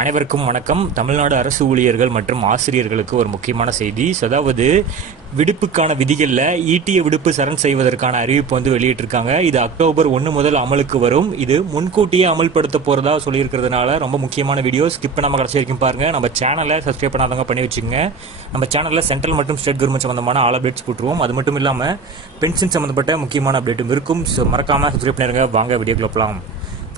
அனைவருக்கும் வணக்கம். தமிழ்நாடு அரசு ஊழியர்கள் மற்றும் ஆசிரியர்களுக்கு ஒரு முக்கியமான செய்தி. அதாவது விடுப்புக்கான விதிகளில் ஈட்டிய விடுப்பு சரண் செய்வதற்கான அறிவிப்பு வந்து வெளியிட்டிருக்காங்க. இது அக்டோபர் ஒன்று முதல் அமலுக்கு வரும். இது முன்கூட்டியே அமல்படுத்த போகிறதா சொல்லியிருக்கிறதுனால ரொம்ப முக்கியமான வீடியோ. ஸ்கிப் நம்ம கடைசி வரைக்கும் பாருங்கள் நம்ம சேனலை சப்ஸ்கிரைப் பண்ணாதவங்க பண்ணி வச்சுங்க நம்ம சேனலில் சென்ட்ரல் மற்றும் ஸ்டேட் கவர்மெண்ட் சம்பந்தமான ஆல் அப்டேட்ஸ் போட்டுருவோம். அது மட்டும் இல்லாமல் பென்ஷன் சம்மந்தப்பட்ட முக்கியமான அப்டேட்டும் இருக்கும். ஸோ மறக்காமல் சப்ஸ்கிரைப் பண்ணிடுங்க வாங்க வீடியோக்குள்ள போகலாம்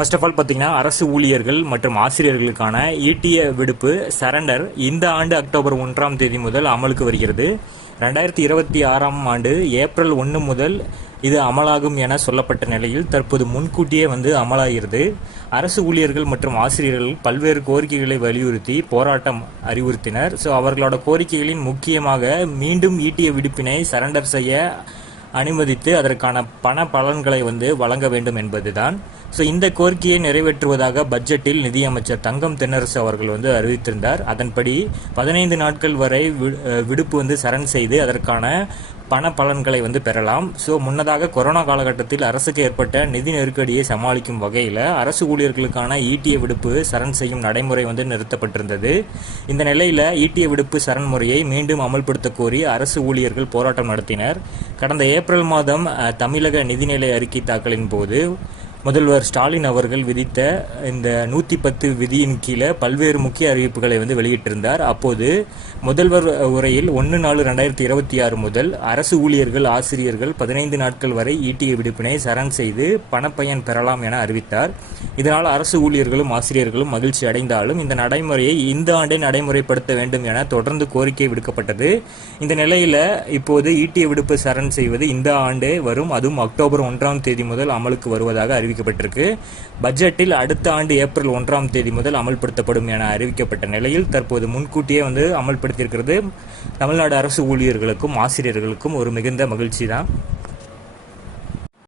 ஃபர்ஸ்ட் ஆஃப் ஆல் பார்த்தீங்கன்னா அரசு ஊழியர்கள் மற்றும் ஆசிரியர்களுக்கான ஈட்டிய விடுப்பு சரண்டர் இந்த ஆண்டு அக்டோபர் ஒன்றாம் தேதி முதல் அமலுக்கு வருகிறது. ரெண்டாயிரத்தி இருபத்தி ஆறாம் ஆண்டு ஏப்ரல் ஒன்று முதல் இது அமலாகும் என சொல்லப்பட்ட நிலையில் தற்போது முன்கூட்டியே வந்து அமலாகிறது. அரசு ஊழியர்கள் மற்றும் ஆசிரியர்கள் பல்வேறு கோரிக்கைகளை வலியுறுத்தி போராட்டம் அறிவுறுத்தினர். ஸோ அவர்களோட கோரிக்கைகளின் முக்கியமாக மீண்டும் ஈட்டிய விடுப்பினை சரண்டர் செய்ய அனுமதித்து அதற்கான பண பலன்களை வந்து வழங்க வேண்டும் என்பதுதான். ஸோ இந்த கோரிக்கையை நிறைவேற்றுவதாக பட்ஜெட்டில் நிதியமைச்சர் தங்கம் தென்னரசு அவர்கள் வந்து அறிவித்திருந்தார். அதன்படி பதினைந்து நாட்கள் வரை விடுப்பு வந்து சரண் செய்து அதற்கான பண பலன்களை வந்து பெறலாம். ஸோ முன்னதாக கொரோனா காலகட்டத்தில் அரசுக்கு ஏற்பட்ட நிதி நெருக்கடியை சமாளிக்கும் வகையில் அரசு ஊழியர்களுக்கான ஈட்டிய விடுப்பு சரண் செய்யும் நடைமுறை வந்து நிறுத்தப்பட்டிருந்தது. இந்த நிலையில் ஈட்டிய விடுப்பு சரண் முறையை மீண்டும் அமல்படுத்த கோரி அரசு ஊழியர்கள் போராட்டம் நடத்தினர். கடந்த ஏப்ரல் மாதம் தமிழக நிதிநிலை அறிக்கை தாக்கலின் போது முதல்வர் ஸ்டாலின் அவர்கள் விதித்த இந்த நூற்றி பத்து விதியின் கீழே பல்வேறு முக்கிய அறிவிப்புகளை வந்து வெளியிட்டிருந்தார். அப்போது முதல்வர் உரையில் ஒன்று நாலு ரெண்டாயிரத்தி இருபத்தி ஆறு முதல் அரசு ஊழியர்கள் ஆசிரியர்கள் பதினைந்து நாட்கள் வரை ஈட்டிய விடுப்பினை சரண் செய்து பணப்பயன் பெறலாம் என அறிவித்தார். இதனால் அரசு ஊழியர்களும் ஆசிரியர்களும் மகிழ்ச்சி அடைந்தாலும் இந்த நடைமுறையை இந்த ஆண்டே நடைமுறைப்படுத்த வேண்டும் என தொடர்ந்து கோரிக்கை விடுக்கப்பட்டது. இந்த நிலையில இப்போது ஈட்டிய விடுப்பு சரண் செய்வது இந்த ஆண்டே வரும். அதுவும் அக்டோபர் ஒன்றாம் தேதி முதல் அமலுக்கு வருவதாக அறிவிக்கப்பட்டிருக்கு. பட்ஜெட்டில் அடுத்த ஆண்டு ஏப்ரல் ஒன்றாம் தேதி முதல் அமல்படுத்தப்படும் என அறிவிக்கப்பட்ட நிலையில் தற்போது முன்கூட்டியே வந்து அமல்படுத்தியிருக்கிறது. தமிழ்நாடு அரசு ஊழியர்களுக்கும் ஆசிரியர்களுக்கும் ஒரு மிகுந்த மகிழ்ச்சி தான்